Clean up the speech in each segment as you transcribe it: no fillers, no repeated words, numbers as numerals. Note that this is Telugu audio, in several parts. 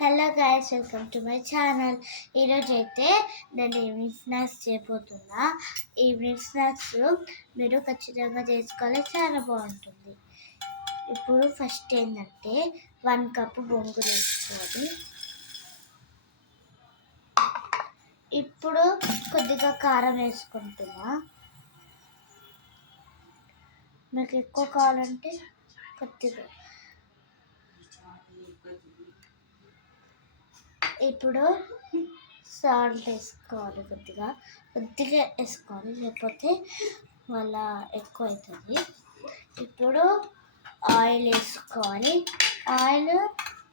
Hello guys, welcome to my channel. ఈరోజు అయితే నేను ఈవినింగ్ స్నాక్స్ చేయబోతున్నా. ఈవినింగ్ స్నాక్స్ మీరు ఖచ్చితంగా చేసుకోవాలి, చాలా బాగుంటుంది. ఇప్పుడు ఫస్ట్ ఏంటంటే 1 కప్పు బొంగులు వేసుకోవాలి. ఇప్పుడు కొద్దిగా కారం వేసుకుంటున్నా. మీకు ఎక్కువ కావాలంటే కొద్దిగా. ఇప్పుడు సాల్ట్ వేసుకోవాలి, కొద్దిగా వేసుకోవాలి, లేకపోతే మళ్ళా ఎక్కువ అవుతుంది. ఇప్పుడు ఆయిల్ వేసుకోవాలి. ఆయిల్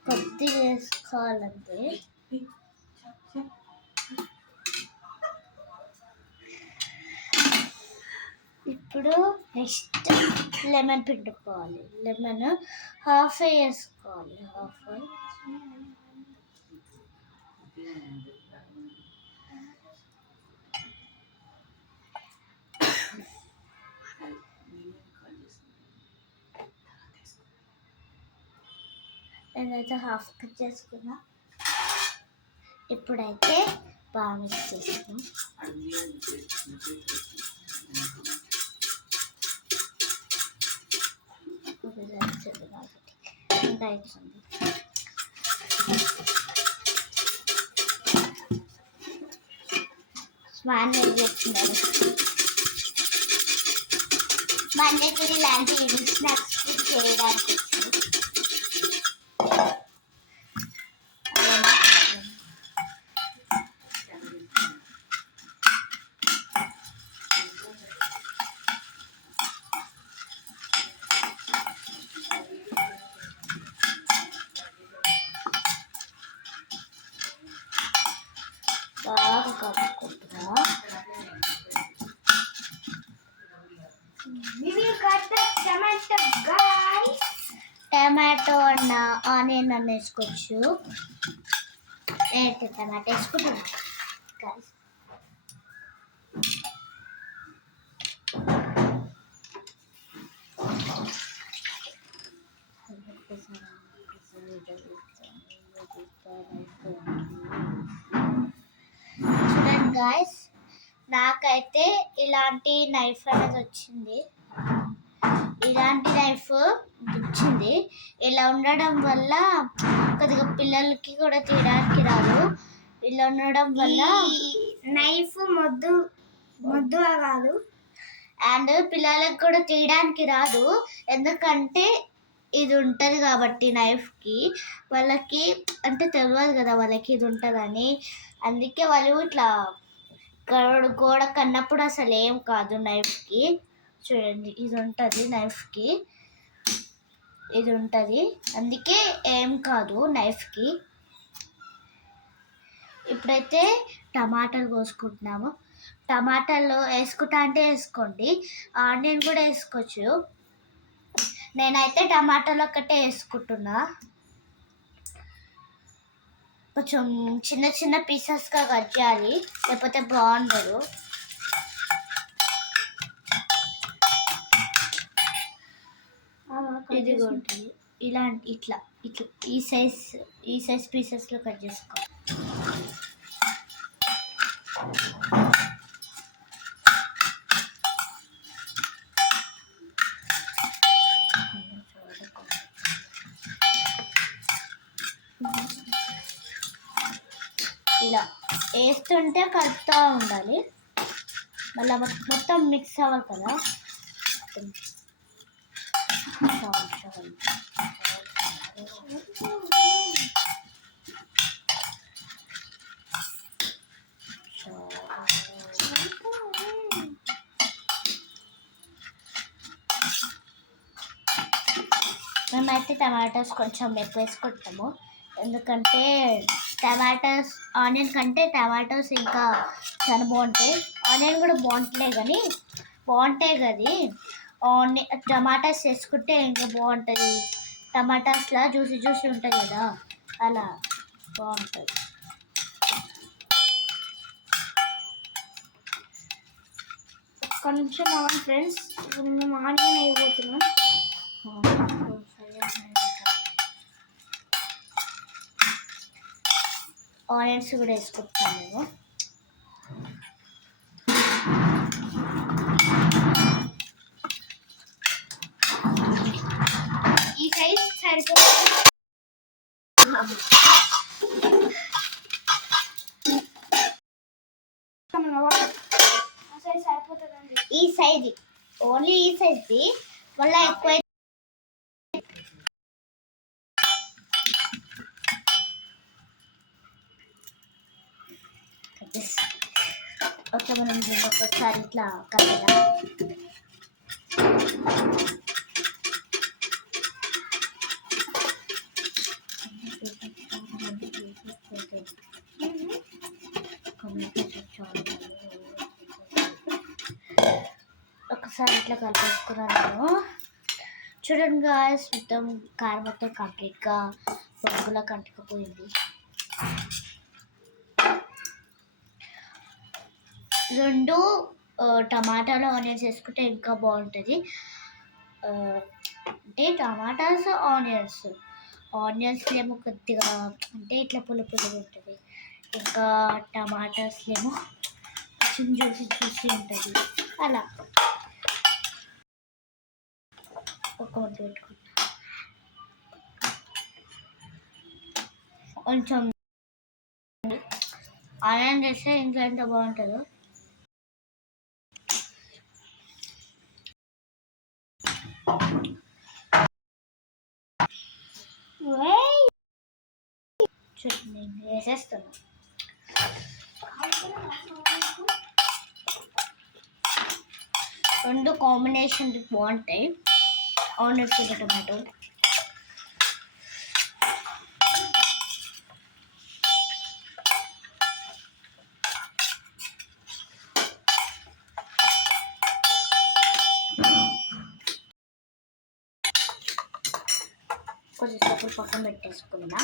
కొద్దిగా వేసుకోవాలంటే. ఇప్పుడు నెక్స్ట్ లెమన్ పిండుకోవాలి. లెమన్ హాఫ్ వేసుకోవాలి. నేనైతే హాఫ్ కట్ చేసుకున్నా. ఇప్పుడైతే బాగా మిక్స్ చేసుకున్నాం. చేస్తున్నారు. మా అన్నయ్య ఇలాంటి ఈవినింగ్ స్నాక్స్ చేయడానికి వచ్చింది. బాగా కలుపుకుంటున్నా. టమాటో అన్న ఆనియన్ అన్న వేసుకోవచ్చు. నేనైతే టమాటో వేసుకుంటున్నా. చూడండి గాయస్, నాకైతే ఇలాంటి నైఫ్ అనేది వచ్చింది. ఇలా ఉండడం వల్ల కొద్దిగా పిల్లలకి కూడా తీయడానికి రాదు. ఇలా ఉండడం వల్ల నైఫ్ మొద్దు కాదు, అండ్ పిల్లలకు కూడా తీయడానికి రాదు. ఎందుకంటే ఇది ఉంటుంది కాబట్టి నైఫ్కి. వాళ్ళకి అంటే తెలియదు కదా వాళ్ళకి ఇది ఉంటుందని. అందుకే వాళ్ళు ఇట్లా గోడ కన్నప్పుడు అసలు ఏం కాదు నైఫ్కి. చూడండి, ఇది ఉంటుంది నైఫ్కి, ఇది ఉంటుంది, అందుకే ఏం కాదు నైఫ్కి. ఇప్పుడైతే టమాటాలు కోసుకుంటున్నాము. టమాటాలు వేసుకుంటా అంటే వేసుకోండి, ఆనియన్ కూడా వేసుకోవచ్చు. నేనైతే టమాటాలు ఒక్కటే వేసుకుంటున్నా. కొంచెం చిన్న చిన్న పీసెస్గా కట్ చేయాలి, లేకపోతే బాగుండదు. ఇదిగోండి, ఇట్లా ఈ సైజ్ పీసెస్లో కట్ చేసుకో. ఇలా వేస్తుంటే కలుపుతూ ఉండాలి. మళ్ళీ మొత్తం మిక్స్ అవ్వాలి కదా. మేమైతే టమాటోస్ కొంచెం ఎక్కువ వేసుకుంటాము. ఎందుకంటే ఆనియన్ కంటే టమాటోస్ ఇంకా చాలా బాగుంటాయి. ఆనియన్ కూడా బాగుంటాయి కానీ టమాటాస్ వేసుకుంటే ఇంకా బాగుంటుంది. టమాటాస్లా జ్యూసీ ఉంటుంది కదా, అలా బాగుంటుంది. ఒక్క నిమిషం ఆగండి ఫ్రెండ్స్, ఇప్పుడు మేము ఆనియన్ వేయబోతున్నాం. ఆనియన్స్ కూడా వేసుకుంటున్నాను నేను. ఈ సైజ్ సరిపోతుంది. ఈ సైజ్ ఓన్లీ ఈ సైజ్ది మళ్ళీ ఎక్కువ ఓకే. మనం ఒకసారి ఇట్లా కలిపేదా. ఒకసారి ఇట్లా కలిపేసుకున్నాను నేను. చూడండి గాయస్, మొత్తం కారం మొత్తం కంప్లీట్గా పొరుగులా కంటుకుపోయింది. రెండు టమాటాలు ఆనియన్స్ వేసుకుంటే ఇంకా బాగుంటుంది. అంటే టమాటాస్ ఆనియన్స్ ఏమో కొద్దిగా అంటే ఇట్లా పుల్ల పుల్లగా ఉంటుంది, ఇంకా టమాటాస్ ఏమో కొంచెం చూసి ఉంటుంది. అలా ఒక ముద్ద పెట్టుకుంటా. కొంచెం ఆనియన్ చేస్తే ఇంకా ఎంత బాగుంటుందో. చట్నీ వేసేస్తాను. రెండు కాంబినేషన్ బాగుంటాయి, ఆనియన్స్ ఇంకా టమాటో. కొంచెం పక్కన పెట్టేసుకుందా.